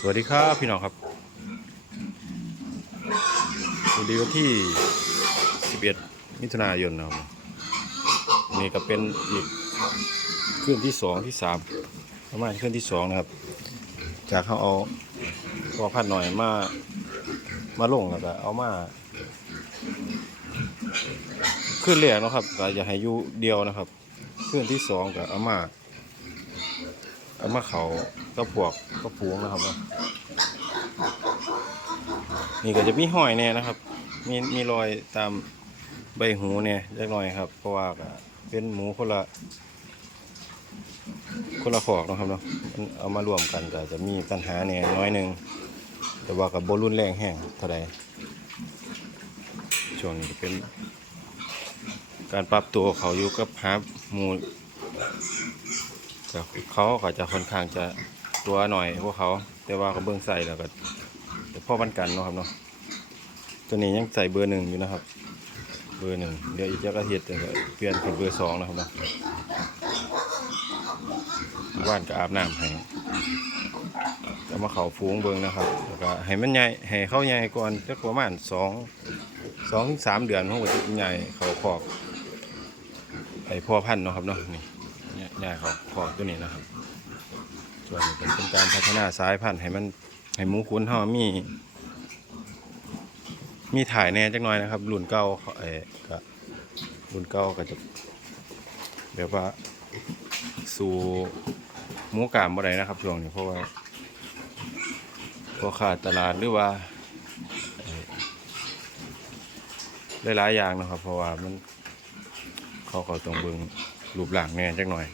สวัสดีครับพี่น้องครับสวัสดีวันที่ 11 มิถุนายนนะครับนี่ก็เป็นอีกเครื่องที่สองที่สามประมาณเครื่องที่สองนะครับ จากเขาเอาพอพัดหน่อยมา มาลงแล้วก็เอามาขึ้นเรียกนะครับก็อย่าให้อยู่เดียวนะครับเครื่องที่สองก็เอามา เอามาเขาก็พวกก็พวงนะครับเนาะนี่ก็จะมีห้อยแน่นะครับ มีมีรอยตามใบหูเนี่ยเล็กน้อยครับ เพราะว่าเป็นหมูคนละคนละขอกนะครับเนาะมันเอามารวมกันก็จะมีปัญหาแน่น้อยหนึ่งแต่ว่ากับบรุ่นแรงแห้งเท่าใดช่วงนี้เป็น การปรับตัวเขาอยู่กับหาหมู ก็เขาก็จะค่อนข้างจะตัวหน่อยพวกเขา แต่ว่าเขาเบิ่งใส่แล้วก็แต่พ่อบันกันเนาะครับเนาะตัวนี้ยังใส่เบอร์หนึ่งอยู่นะครับ เบอร์หนึ่งเดี๋ยวอีกจะกระเทียดเดี๋ยวก็เปลี่ยนเป็นเบอร์สองนะครับเนาะว่านก็อาบน้ำให้ก็มาเขาฟูงเบิ่งนะครับแล้วก็ให้มันใหญ่ให้เขาใหญ่ก่อนจักประมาณสองสองสามเดือนเขาก็จะใหญ่เขาคอกไอ้พ่อพันธุ์เนาะครับเนาะนี่ เนี่ยยาเขาขอตัวนี้นะครับ ส่วนเป็นเป็นการพัฒนาสายพันธุ์ให้มันให้หมูคุ้นเฮามี มีถ่ายแน่จักหน่อยนะครับ รุ่นเก่าเออก็รุ่นเก่าก็จะแบบว่าสู่หมูกามบ่ได้นะครับช่วงนี้เพราะว่าพอขาดตลาดหรือว่าเอ่อหลายๆอย่างนะครับ เพราะว่ามันเขาก็ต้องเบิ่งรูปร่างแน่จักหน่อย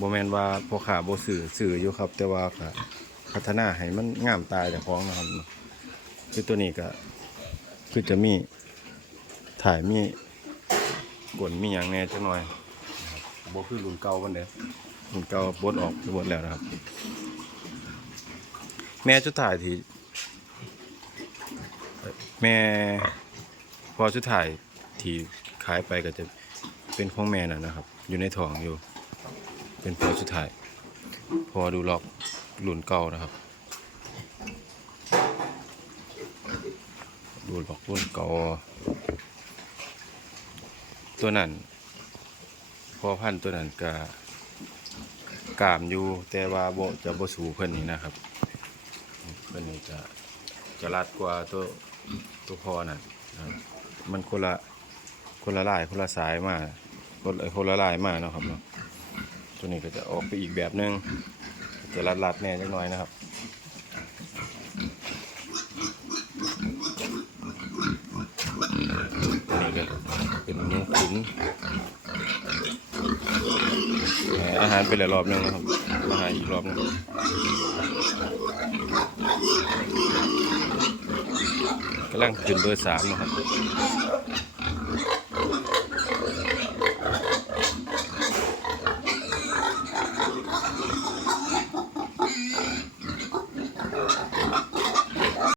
บแมนว่าพอค้าบ่สื่อสื่ออยู่ครับ แต่ว่าก็พัฒนาให้มันงามตายแต่ของนะครับคือตัวนี้ก็คือจะมีถ่ายมีกลนมีหยังแน่จักหน่อยนะครับคือรุ่นเก่าปานใดรุ่นเก่าบดออกไปหมดแล้วนะครับ แม่ชุดถ่ายที่แม่พอชุดถ่ายที่ขายไปก็จะเป็นของแม่น่ะนะครับ อยู่ในท้องอยู่ เป็นพอสุดท้าย พอดูล็อกหลุนเก่านะครับ ดูล็อกรุ่นเก่าตัวนั้น พอพันตัวนั้นก็กามอยู่แต่ว่าโบจะโบสูเพิ่นนี้นะครับ เพิ่นนี้จะจะรัดกว่าตัวตัวพอน่ะนะมันคนละคนละลายคนละสายมาคนละคนละลายมาเนาะครับเนาะ ตัวนี้ก็จะออกไปอีกแบบหนึงจะรัดรัดๆแน่จังหน่อยนะครับตัวนี้ก็เป็นหมูขุนอาหารไปแล้วรอบนึงนะครับ อาหารอีกรอบหนึงกำลังขึ้นเบอร์สามนะครับ